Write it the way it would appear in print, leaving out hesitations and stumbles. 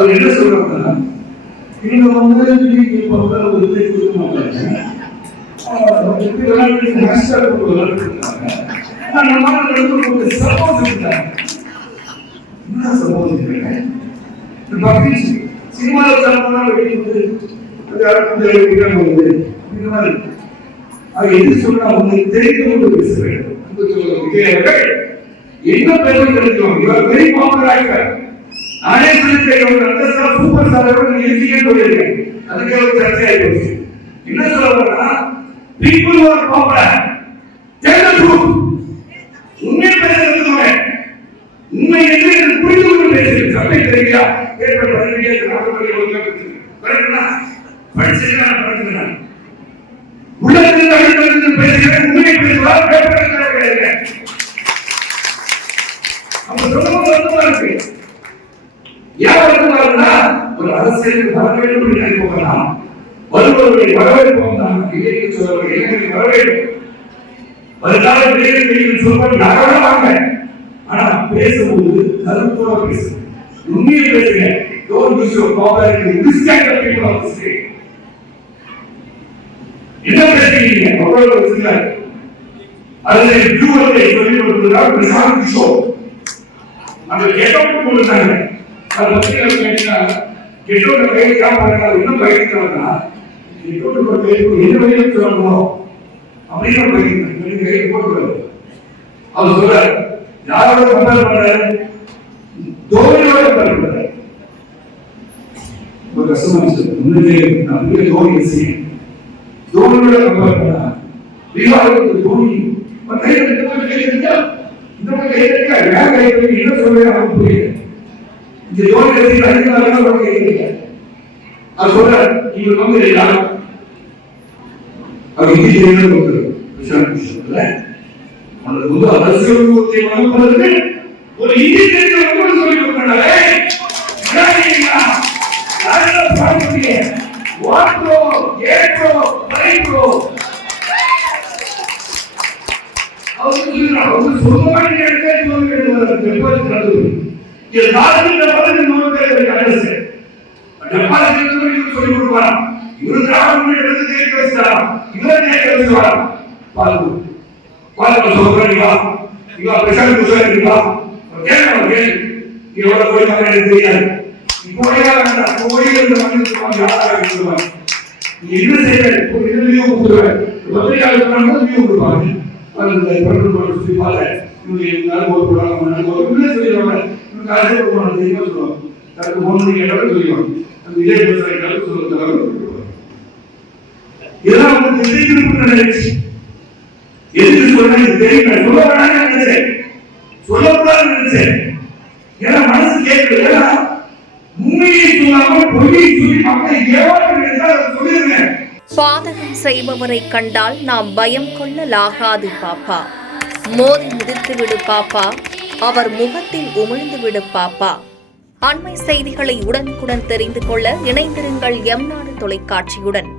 அது என்ன சொல்றாங்கன்னா, இவங்க வந்து ஒரு இதை கொடுக்க மாட்டாங்க, சினிமாவில் எது சொன்னா உங்களுக்கு தெரிந்து கொண்டு பேச வேண்டும். என்ன பெருமை கிடைக்கும், இவர் பெரிய பாப்புலராக நானே சூப்பர் ஸ்டார் இருக்கேன். அதுக்கு ஒரு சர்ச்சையாகி போச்சு. என்ன சொல்ல வரா, people are popular, del the truth, உண்மை பேசுறதுக்கு உண்மை என்று புரிந்து கொண்டு பேசுகிறேன். சபை தெரியா கேட்க பதினேழு கரெக்டா படிச்சுனா படிச்சுனா உள்ளத்தில் அடிப்படையில் பேசுகிறேன். உண்மை பேசுவா பேப்பர் கிடையாது. அப்ப சொல்லும்போது வருத்தமா இருக்கு. யார் வருத்தமா ஒரு அரசியலுக்கு வர வேண்டும் என்று நினைப்போம். வருபவர்களை வரவேற்போம். தான் இயற்கை சொல்வர்கள் எங்களுக்கு வரவேற்போம். வருங்கால பிள்ளைகள் சொல்வது யாரோட வாங்க. ஆனா பேசும்போது கருத்தோட பேசுங்க, உண்மையை பேசுங்க. Don't use your popularity in this kind of people on the stage. என்ன பேசுறீங்க அவ்வளவு வச்சுங்க. அதுல வியூவர்களை சொல்லி கொடுக்கிறார் பிரசாந்த் கிஷோர். அந்த கெட்டோட்டு கொடுத்தாங்க. அது பத்தி கேட்டீங்கன்னா கெட்டோட கையை காப்பாடுறா இன்னும் பயணிக்கிறாங்கன்னா கெட்டோட்டு கையை என்ன வழியில சொல்லணும் அப்படின்னு பயணிக்கிறேன். கையை போட்டுருவாரு. அவர் சொல்றாரு, யாரோட கம்பேர் பண்றாரு, தோனியோட கம்பேர் பண்றாரு. ஒரு கஷ்டமா முன்னே நான் தோனி செய்யணும், தோனியோட கம்பேர் பண்ணா விவாதத்துக்கு தோனி கையில இருக்கா, இந்த கையில இருக்கா, வேற கையில என்ன சொல்றேன் புரியல. இந்த தோனி அதிகாரம் கை இருக்கா. அது சொல்ற நீங்க நம்புறீங்களா? அவர் இந்திய அரசியல் ஒரு இந்திய சொல்லி கொடுக்கிறாரே மனசு கேட்கல. பாதகம் செய்பவரை கண்டால் நாம் பயம் கொள்ளலாகாது பாப்பா. மோதி மிதித்து விடு பாப்பா, அவர் முகத்தில் உமிழ்ந்து விடு பாப்பா. அண்மை செய்திகளை உடனுக்குடன் தெரிந்து கொள்ள இணைந்திருங்கள் எம் நாடு தொலைக்காட்சியுடன்.